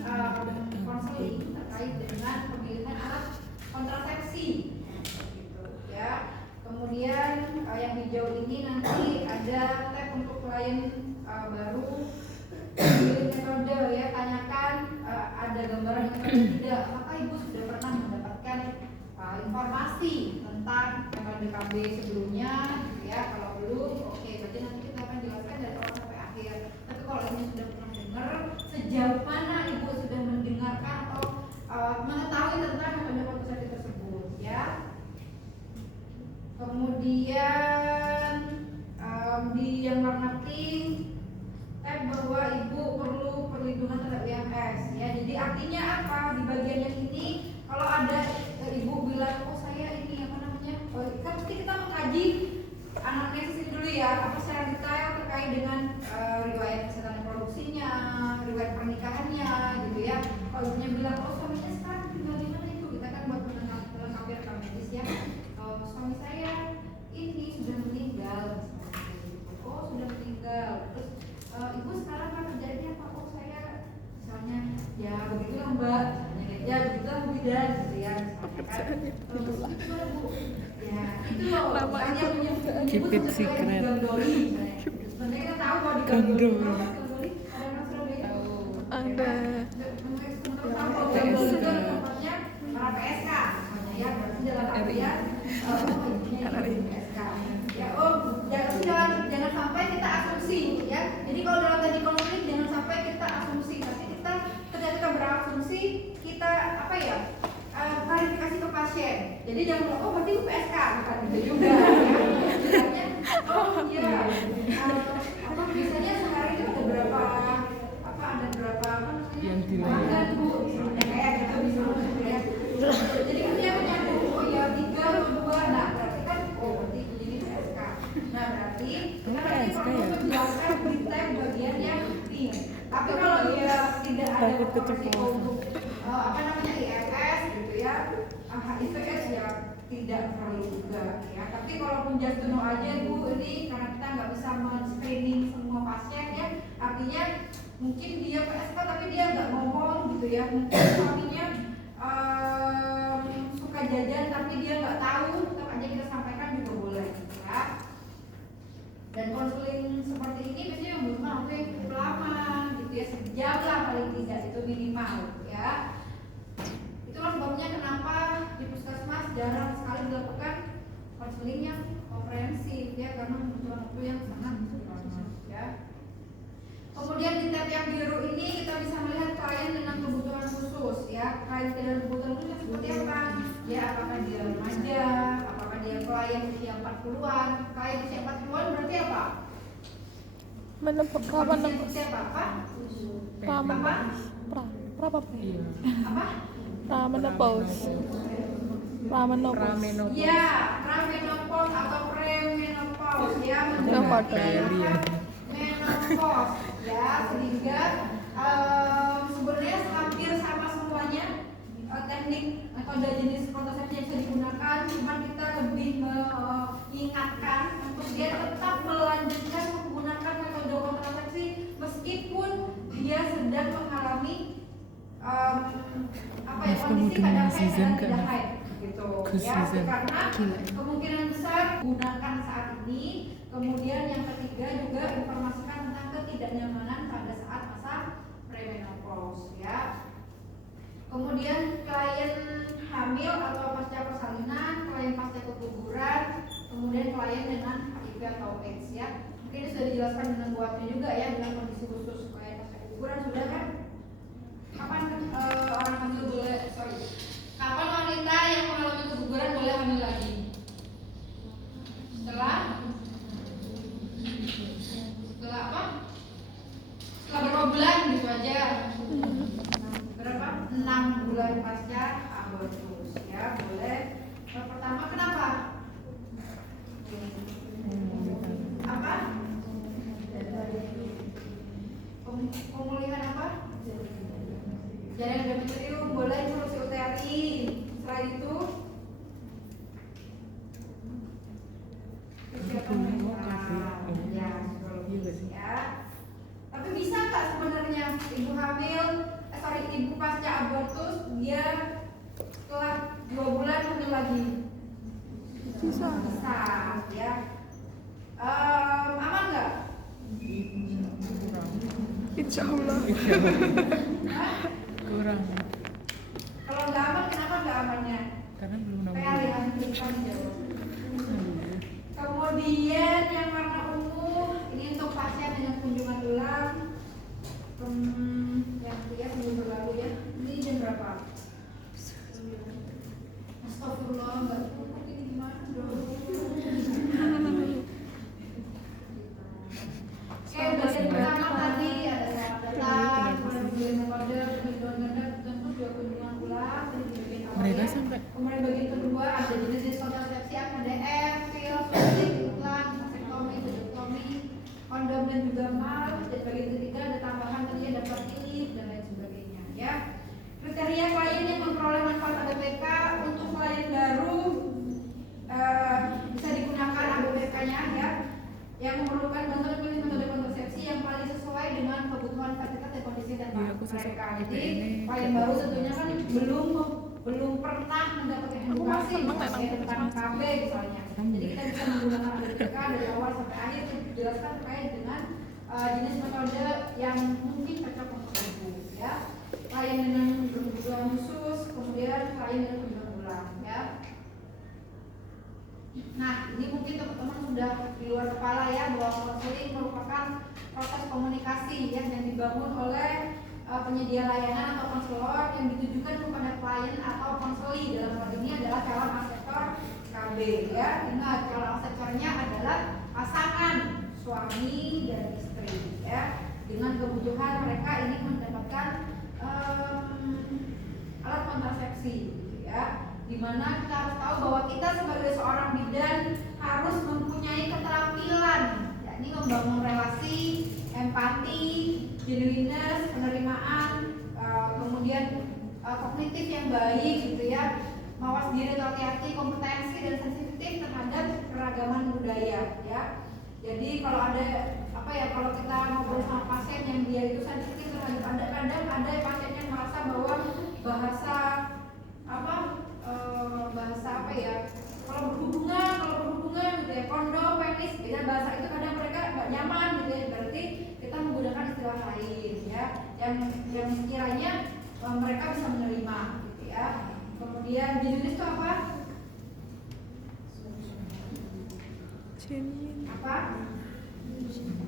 konseling terkait dengan pemilihan alat kontrasepsi, gitu ya. Kemudian yang hijau ini nanti ada tab untuk klien baru, pilih metode ya, tanyakan ada gambaran metode tidak, apakah ibu sudah pernah mendapatkan informasi tentang metode KB sebelumnya, gitu ya. Kalau belum, oke, berarti nanti kita akan jelaskan dari awal sampai akhir. Tapi kalau ini sudah pernah dengar, sejauh mana ibu sudah mendengarkan atau mengetahui tentang metode kontrasepsi tersebut, ya. Kemudian di yang warna pink bahwa ibu perlu perlindungan terhadap IMS, ya. Jadi artinya apa? Di bagian yang ini kalau ada ibu bilang, oh saya ini apa namanya, kan pasti kita mengkaji anamnesis dulu ya, apa secara detail terkait dengan riwayat kesehatan produksinya, riwayat pernikahannya, gitu ya. Kalau ibunya bilang, oh suaminya sekarang tinggal di mana itu, kita kan buat melengkapi rekam medis ya. Suami saya ini sudah meninggal, oh sudah meninggal. Terus ibu sekarang kan kerjanya apa? Oh saya misalnya ya begitulah mbak, ya begitulah bu Bidan, gitu ya. Terus itu bu, ya itu loh. Namanya punya ibu sesuai di Gang Doli. Sebenarnya kita tahu kalau di Gang Doli ada orang Surabaya. Ada. Tahu kalau Gang Doli itu tempatnya para PSK, misalnya ya, berarti dalam artian PSK. Ya, jangan sampai kita asumsi ya. Jadi kalau dalam tadi konflik jangan sampai kita asumsi, tapi kita ketika kita berasumsi kita apa ya, klarifikasi ke pasien. Jadi jangan bilang, oh berarti itu PSK, bukan gitu juga ya. Misalnya, oh iya, apa biasanya sehari itu ada berapa yang dilayani bu, kayak gitu misalnya ya. Jadi kan dia menyambung, oh ya 3 atau 2, nah berarti kan oh berarti itu jadi PSK. Nah berarti kita nanti perlu menjelaskan detail bagian yang pink. Tapi kalau dia tidak ada resiko untuk apa namanya IMS gitu ya, HIV/AIDS ya tidak perlu juga ya. Tapi kalaupun just to know aja bu, ini karena kita nggak bisa men-screening semua pasien ya, artinya mungkin dia PSK tapi dia nggak ngomong gitu ya, mungkin suaminya suka jajan tapi dia nggak tahu, tetap aja kita sampaikan juga boleh ya. Dan konseling seperti ini biasanya membutuhkan waktu yang cukup lama gitu ya, sejam lah paling tidak, itu minimal ya. Itulah sebabnya kenapa di puskesmas jarang sekali dilakukan konseling yang komprehensif ya, karena membutuhkan waktu yang sangat lama ya. Kemudian di tab yang biru ini kita bisa melihat klien dengan kebutuhan khusus ya. Klien dengan kebutuhan khusus seperti apa? Ya, apakah dia remaja, apakah dia klien usia 40-an. Klien usia 40-an berarti apa? Menepuk usia apa? Pramenopause. Ya, pramenopause atau premenopause ya, menunjukkan menopause ya, sehingga sebenarnya hampir sama semuanya teknik metode jenis kontrasepsi yang bisa digunakan, cuma kita lebih mengingatkan untuk dia tetap melanjutkan menggunakan metode kontrasepsi meskipun dia sedang mengalami kondisi pada tidak haid gitu ya, karena kemungkinan besar gunakan saat ini. Kemudian yang ketiga juga informasikan tentang ketidaknyamanan pada saat masa premenopause ya. Kemudian klien hamil atau pasca persalinan, klien pasca keguguran, kemudian klien dengan HIV atau AIDS ya. Mungkin ini sudah dijelaskan dengan buatnya juga ya, dengan kondisi khusus klien pasca keguguran sudah kan? Kapan orang hamil boleh, kapan wanita yang mengalami keguguran boleh hamil lagi? Setelah apa? Setelah berapa bulan gitu aja? Berapa? 6 bulan pasca abortus ya, boleh. Yang pertama kenapa? Apa? Pemulihan apa? Jaringan endometrium, boleh fungsi UTRI. Setelah itu ya. Tapi bisa nggak sebenarnya ibu hamil, dia setelah 2 bulan hamil lagi. Bisa. Bisa, ya. Aman nggak? Insya Allah. Hah? Kurang. Kalau nggak aman, kenapa nggak amannya? Karena belum 6 Kayak bulan. aliran depan jauh. Kemudian yang warna ungu ini untuk pasien dengan kunjungan ulang. Yang lihat minggu lalu ya. Ini jam berapa? Astagfirullah, nggak cukup ini gimana dong? Oke, bagian pertama tadi ada selamat datang, kemudian metode penunjukan ganda tentu juga kunjungan ulang tadi di bagian awal Mereka ya. sampai Kemudian bagian kedua ada jenis kontrasepsi APDF, pil, suntik, implan, vasektomi, vasektomi, kondom dan juga mal. Dan bagian ketiga ada tambahan tadi ada fertility dan lain sebagainya ya. Kriteria klien yang memperoleh manfaat ABPK untuk klien baru bisa digunakan ABPK-nya ya, yang memerlukan bantuan klinis metode kontrasepsi yang paling sesuai dengan kebutuhan fertilitas dan kondisi dan Iya, aku sesuai mereka. dengan Jadi ini. klien baru tentunya kan belum pernah mendapatkan edukasi misalnya tentang KB misalnya. Jadi kita bisa menggunakan ABPK dari awal sampai akhir untuk dijelaskan terkait dengan jenis metode yang mungkin cocok untuk ibu ya. Klien dengan kebutuhan khusus, kemudian klien dengan kebutuhan ulang ya. Nah, ini mungkin teman-teman sudah di luar kepala ya bahwa konseling merupakan proses komunikasi ya yang dibangun oleh penyedia layanan atau konselor yang ditujukan kepada klien atau konseli. Dalam hal ini adalah calon asesor KB ya. Ingat, calon asesornya adalah pasangan suami dan istri ya. Dengan kebutuhan mereka ini mendapatkan alat kontrasepsi ya. Dimana kita harus tahu bahwa kita sebagai seorang bidan harus mempunyai keterampilan yakni membangun relasi, empati, genuineness, penerimaan, kemudian kognitif yang baik gitu ya, mawas diri atau hati-hati, kompetensi dan sensitif terhadap keragaman budaya ya. Jadi kalau ada kalau kita ngobrol sama pasien yang dia itu sensitif terhadap kadang ada pasien yang merasa bahwa bahasa kalau berhubungan gitu ya, kondom, penis, beda bahasa itu kadang mereka nggak nyaman gitu ya. Berarti kita menggunakan istilah lain ya, yang sekiranya mereka bisa menerima gitu ya. Kemudian jenis itu apa? Apa?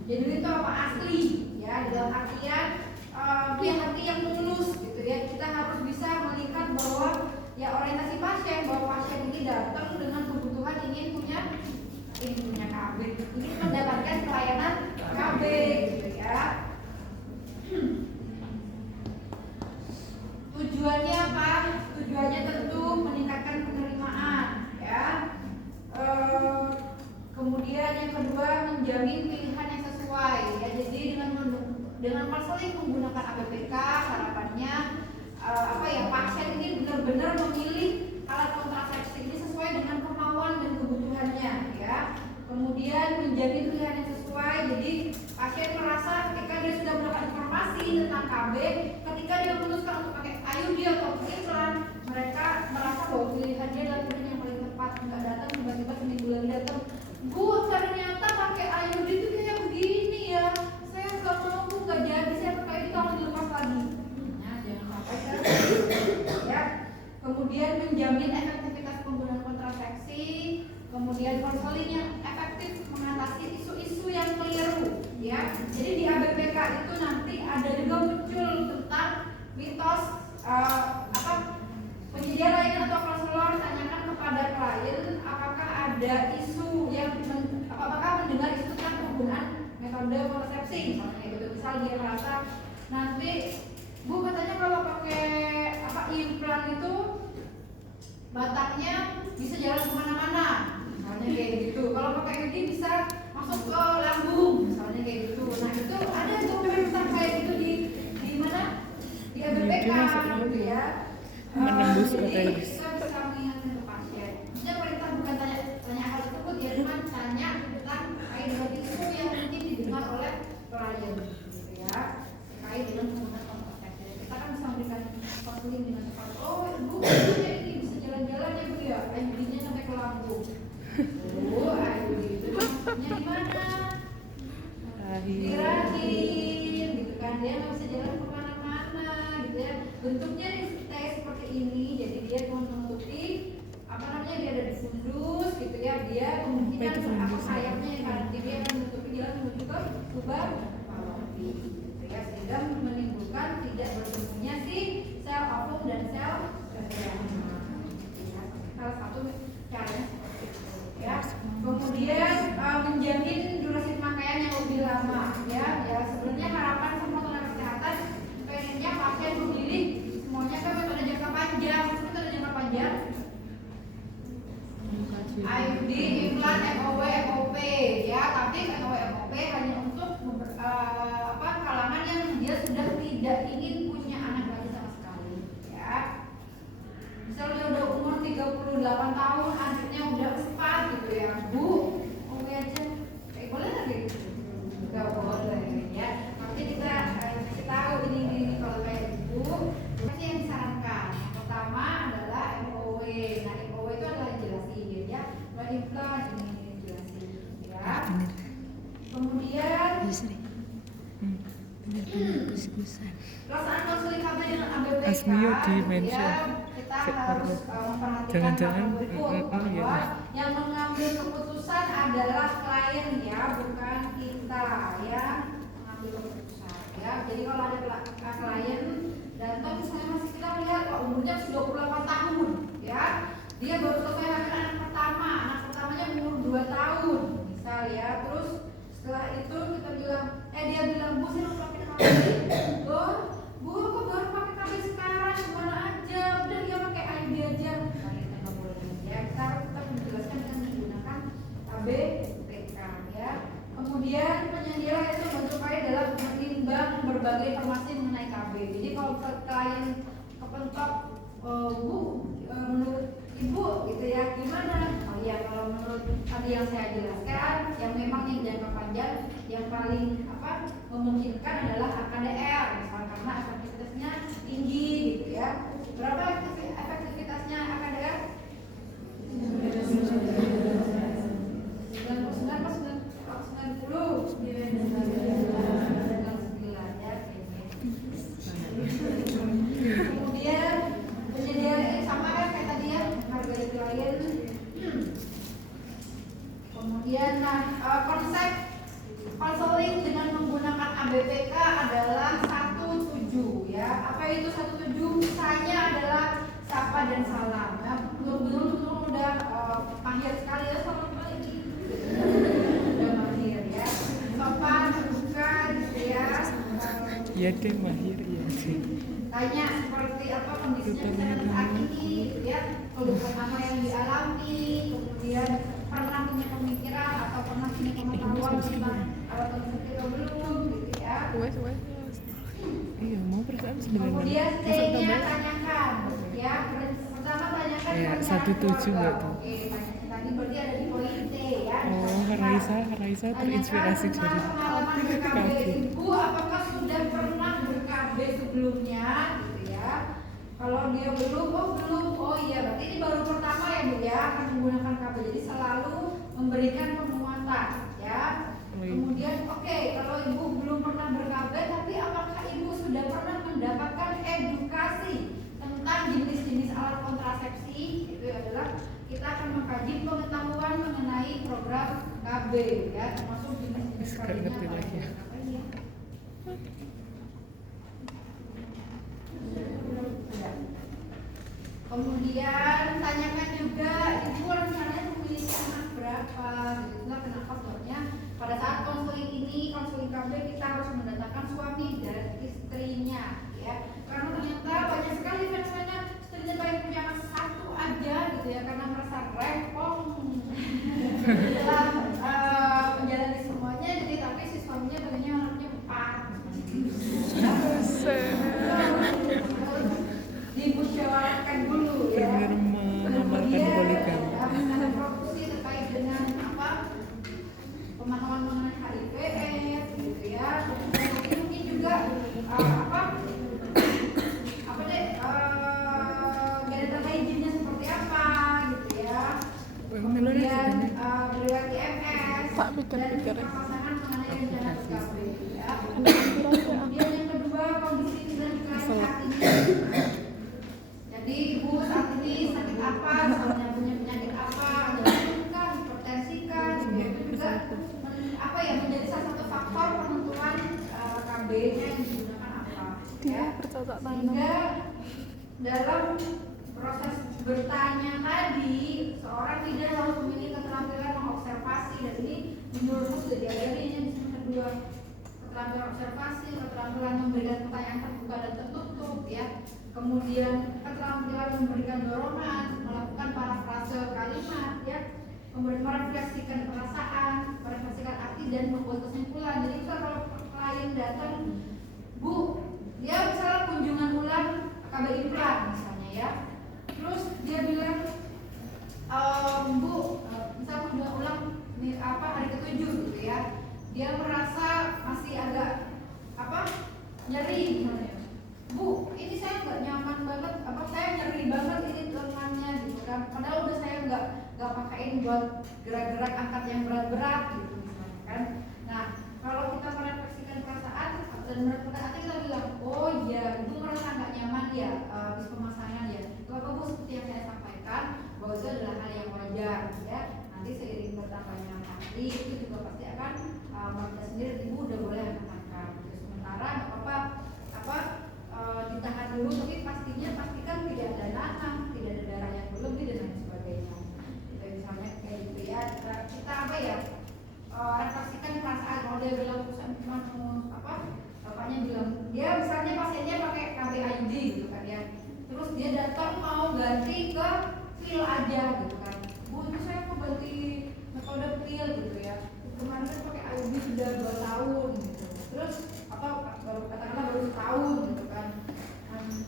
Jenis itu apa? Asli ya, dalam artian hati yang mulus gitu ya. Kita harus bisa melihat bahwa ya orientasi pasien, bahwa pasien ini datang dengan kebutuhan ingin punya KB, ingin mendapatkan pelayanan KB gitu ya. Tujuannya apa? Tujuannya tentu meningkatkan penerimaan ya. Kemudian yang kedua menjamin pilihan yang sesuai ya. Jadi dengan konseling menggunakan ABPK harapannya pasien ini benar-benar memilih alat kontrasepsi ini sesuai dengan kemauan dan kebutuhannya ya. Kemudian menjamin pilihan yang sesuai. Jadi pasien merasa ketika dia sudah mendapat informasi tentang KB, ketika dia memutuskan untuk pakai IUD atau implan, mereka merasa bahwa pilihan dia adalah pilihan yang paling tepat. Nggak datang tiba-tiba seminggu lagi datang, Bu ternyata pakai IUD itu kayak begini ya, saya nggak mau, Bu nggak jadi, saya pakai ini tolong dilepas lagi. Ya. Kemudian menjamin efektivitas penggunaan kontrasepsi, kemudian konseling yang efektif mengatasi isu-isu yang keliru ya. Jadi di ABPK itu nanti ada juga muncul tentang mitos penyedia layanan atau konselor tanyakan kepada klien apakah ada isu yang apakah mendengar isu tentang penggunaan metode kontrasepsi misalnya gitu. Misal dia merasa nanti, Bu katanya kalau pakai implan itu batangnya bisa jalan kemana-mana, misalnya kayak gitu. Kalau pakai ini bisa masuk ke lambung, misalnya kayak gitu. Nah itu ada tuh tentang kayak gitu di mana di ABPK gitu ya. Menembus Jadi protein. kita bisa mengingatkan ke pasien. Maksudnya perintah bukan tanya hal tersebut ya, cuma tanya tentang terkait dengan isu yang mungkin didengar oleh klien gitu ya, terkait dengan penggunaan kontrasepsi. Kita kan bisa memberikan konseling dengan cepat. penembusan. Pelaksanaan konseling KB dengan ABPK, Asmio di mention. ya, kita harus memperhatikan Jangan-jangan, hal berikut, bahwa ya. yang mengambil keputusan adalah klien ya, bukan kita ya, mengambil keputusan ya. Jadi kalau ada klien dan toh misalnya masih kita lihat kok umurnya sudah 28 tahun ya, dia baru selesai hamil anak pertamanya umur 2 tahun misal ya, terus setelah itu kita bilang, dia bilang, bu saya mau pakai KB, bu kok baru pakai KB sekarang, gimana aja, udah dia pakai ID aja, nah kita nggak boleh ya, kita harus tetap menjelaskan dengan menggunakan KB PK ya. Kemudian penyedia itu berupaya dalam menimbang berbagai informasi mengenai KB. Jadi kalau klien kepentok, bu menurut ibu gitu ya gimana? Oh iya, kalau menurut tadi yang saya jelaskan, yang memang yang jangka panjang yang paling memungkinkan adalah AKDR, misalnya karena efektivitasnya tinggi gitu ya. Berapa efektivitasnya AKDR? 99 ya kayaknya. Kemudian penyediaan sama kan kayak tadi ya, harga klien. Kemudian konsep konseling dengan menggunakan ABPK adalah 17 ya. Apa itu 17? Misalnya adalah sapa dan salam ya. Betul-betul udah mahir sekali ya sama ini. Udah mahir ya. Sopan, terbuka gitu ya. Iya deh, mahir ya sih. Tanya seperti apa kondisinya misalnya saat ini gitu ya, keluhan apa yang dialami, kemudian pernah punya pemikiran atau pernah punya pengetahuan tentang alat konstruksi atau belum gitu ya. Iya, mau perasaan sebenarnya. Kemudian T-nya tanyakan ya, pertama tanyakan Ya, perencanaan 17 keluarga. enggak tuh? Oke, tadi berarti ada di poin T ya. Oh, Raisa terinspirasi dari Tanyakan pengalaman berKB KB. ibu, apakah sudah pernah berKB sebelumnya gitu ya. Kalau dia belum, oh iya berarti ini baru pertama ya bu ya akan menggunakan KB, jadi selalu memberikan penguatan ya. Kemudian kalau ibu belum pernah berKB, tapi apakah ibu sudah pernah mendapatkan edukasi tentang jenis-jenis alat kontrasepsi? Itu adalah kita akan mengkaji pengetahuan mengenai program KB ya, termasuk jenis-jenis Sekarang KB-nya ngerti lagi ya. apa ya. Kemudian tanyakan juga ibu rencananya memiliki anak berapa, itulah kenapa sebabnya pada saat konseling KB kita harus mendatangkan suami dan istrinya ya, karena ternyata banyak sekali fenomena istrinya pengen punya anak satu aja gitu ya, karena merasa repot setelah menjalani semuanya, jadi tapi si suaminya pengennya anaknya 4 dimusyawarahkan dulu ya. Benar mengamalkan poligami. Mengenai produksi terkait dengan pemahaman mengenai HIV/AIDS gitu ya. Mungkin juga genital hygiene-nya seperti apa gitu ya. Kemudian perilaku MS Tak dan pikir-pikir. pasangan mengenai rencana KB ya. Kemudian yang kedua, kondisi dan saat ini. Jadi ibu saat ini sakit apa, misalnya punya penyakit apa, ada luka, hipertensi kan, itu juga menjadi salah satu faktor penentuan KB-nya yang digunakan apa. Ya. Sehingga dalam proses bertanya tadi, seorang tidak harus memiliki keterampilan mengobservasi, dan ini menurutku sudah diajarinya di semester 2. Keterampilan observasi, keterampilan memberikan pertanyaan terbuka dan tertutup ya. Kemudian keterampilan memberikan dorongan, melakukan parafrase kalimat ya, kemudian merefleksikan perasaan, merefleksikan arti dan membuat kesimpulan. Jadi kita kalau klien datang, bu, dia misalnya kunjungan ulang KB implan misalnya ya, terus dia bilang, bu, misalnya kunjungan ulang hari ke-7 gitu ya, dia merasa masih agak nyeri gimana ya, bu, ini saya nggak nyaman banget, saya nyeri banget ini lengannya gitu kan, padahal udah saya nggak pakaiin buat gerak-gerak angkat yang berat-berat gitu misalnya kan. Nah kalau kita merefleksikan perasaan dan merefleksikan hati, kita bilang, dulu, tapi pastikan tidak ada nanah, tidak ada darah yang berlebih dan lain sebagainya. Kita misalnya kayak gitu ya, kita apa ya, refleksikan perasaan. Kalau dia bilang bapaknya bilang dia misalnya pasiennya pakai KBID gitu kan ya, terus dia datang mau ganti ke pil aja gitu kan, Bu ini saya mau ganti metode pil gitu ya, kemarin kan pakai IUD sudah 2 tahun gitu, terus baru katakanlah baru setahun gitu kan,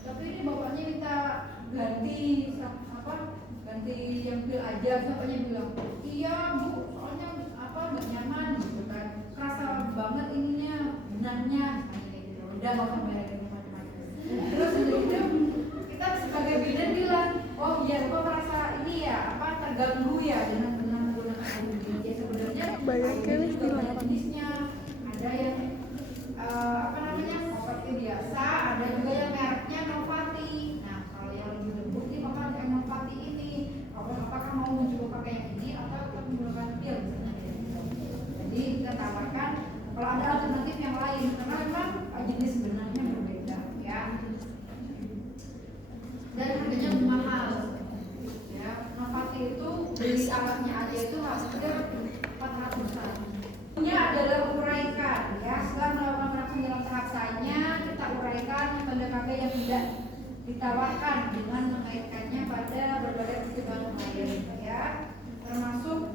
tapi ini bapaknya minta ganti ganti yang pil aja. Bapaknya bilang iya Bu, soalnya nggak nyaman gitu kan, kerasa banget ininya benangnya gitu. Udah nggak usah bayar macam-macam. Terus itu kita sebagai bidan bilang, oh iya kok merasa ini ya terganggu ya dengan benang menggunakan IUD. Ya sebenarnya Bayangkan IUD juga banyak istilah jenisnya, ada yang obatnya biasa, ada juga yang mereknya Novati. Nah kalau yang lebih lembut nih maka yang Novati ini, apakah mau mencoba pakai yang ini atau tetap menggunakan pil misalnya gitu. Jadi kita tawarkan kalau ada alternatif yang lain, karena memang jenis benangnya berbeda ya, dan harganya lebih mahal ya. Novati itu beli alatnya aja itu harusnya 400-an. Ini adalah uraikan ya, setelah melakukan praktek dalam tahap sainnya kita uraikan metode KB yang tidak ditawarkan dengan mengaitkannya pada berbagai pertimbangan lain ya, termasuk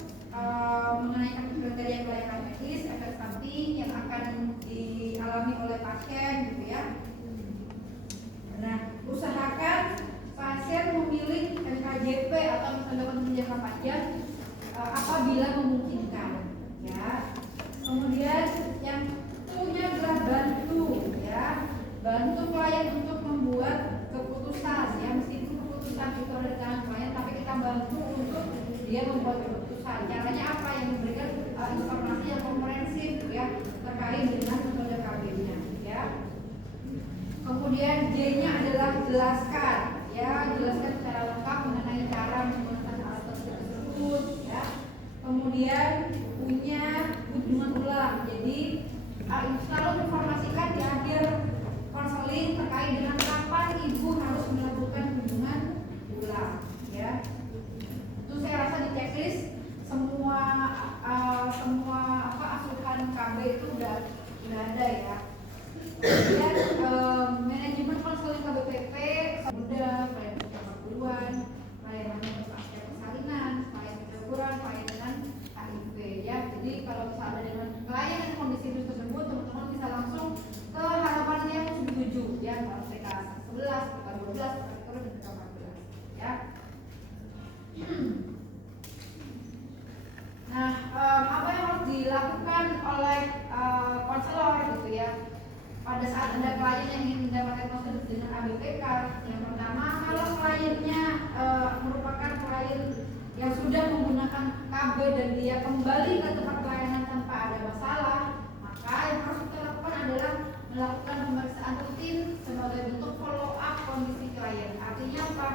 mengenai kriteria kelayakan medis, efek samping yang akan dialami oleh pasien gitu ya. Nah, usahakan pasien memilih NKJP atau metode konsultasi jangka panjang apabila memungkinkan ya. Kemudian yang tentunya adalah bantu ya, bantu klien untuk membuat keputusan ya, meskipun keputusan itu ada di tangan klien, tapi kita bantu untuk dia membuat keputusan. Caranya apa? Yang memberikan informasi yang komprehensif ya terkait dengan metode KB-nya ya. Kemudian J-nya adalah jelaskan ya, jelaskan secara lengkap mengenai cara menggunakan alat tersebut ya. Kemudian punya kunjungan ulang, jadi selalu informasikan di akhir konseling terkait dengan kapan ibu harus melakukan kunjungan ulang ya. Itu saya rasa di checklist semua asuhan KB itu udah ada ya. Kemudian manajemen konseling KBPP mudah, pelayanan keperluan, pelayanan untuk pasien persalinan, pelayanan keguguran, pelayanan HIV ya. Jadi kalau misalnya dengan klien dan kondisi tersebut, teman-teman bisa langsung ke halaman yang 7 ya, kalau PK 11, PK 12, PK 13, dan PK 14 ya. Nah, apa yang harus dilakukan oleh konselor gitu ya pada saat ada klien yang ingin mendapatkan konsultasi dengan ABPK? Yang pertama, kalau kliennya merupakan klien yang sudah menggunakan KB dan dia kembali ke tempat pelayanan tanpa ada masalah, maka yang harus kita lakukan adalah melakukan pemeriksaan rutin sebagai bentuk follow up kondisi klien. Artinya apa?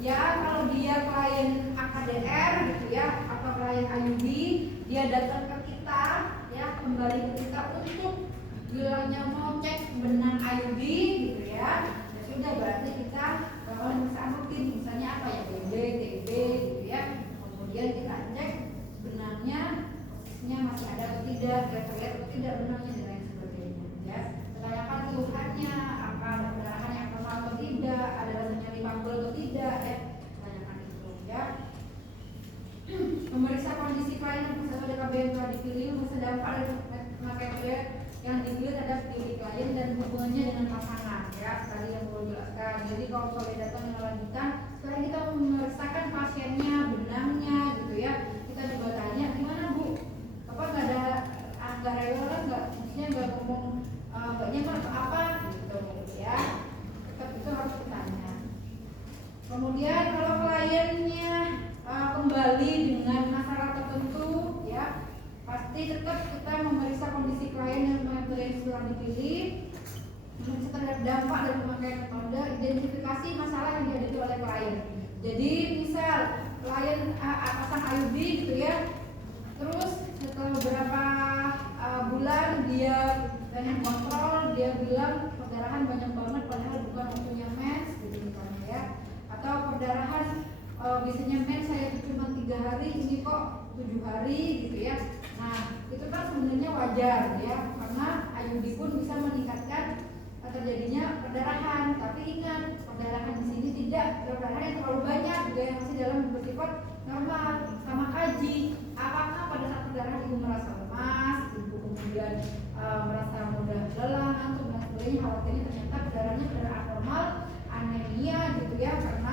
Ya kalau dia klien AKDR gitu ya, atau klien IUD, dia datang ke kita ya, kembali ke kita untuk bilangnya mau cek benang IUD gitu ya, ya sudah, berarti kita melakukan pemeriksaan rutin, misalnya apa ya, BB, TB gitu ya. Kemudian kita cek benangnya masih ada atau tidak, terlihat atau tidak benangnya dan lain sebagainya ya. Tanyakan keluhannya, apa ada pendarahan yang normal atau tidak, ada rasa nyeri panggul atau tidak ya, tanyakan itu ya. Memeriksa kondisi klien sesuai dengan KB yang telah dipilih, memeriksa dampak dari metode yang dipilih terhadap diri klien dan hubungannya dengan pasangan ya, tadi yang perlu jelaskan. Jadi kalau soal datang yang lanjutan, sekarang kita memeriksakan pasiennya, benangnya gitu ya. Kita juga tanya, gimana Bu? Apa nggak rewel nggak? Maksudnya nggak ngomong nggak nyaman atau apa gitu ya. Tetap itu harus ditanya. Kemudian kalau kliennya kembali dengan masalah tertentu ya, pasti tetap kita memeriksa kondisi klien yang metode yang sudah dipilih, memeriksa terhadap dampak dari pemakaian metode, identifikasi masalah yang dihadapi oleh klien. Jadi misal klien pasang IUD gitu ya, terus setelah beberapa bulan dia pengen kontrol, dia bilang perdarahan banyak banget padahal bukan waktunya wajar ya, karena IUD pun bisa meningkatkan terjadinya perdarahan. Tapi ingat, perdarahan di sini tidak perdarahan yang terlalu banyak, juga yang masih dalam bersifat normal. Sama kaji, apakah pada saat perdarahan ibu merasa lemas, ibu kemudian merasa mudah lelah, ngantuk dan sebagainya, khawatirnya ternyata perdarahannya abnormal, anemia gitu ya, karena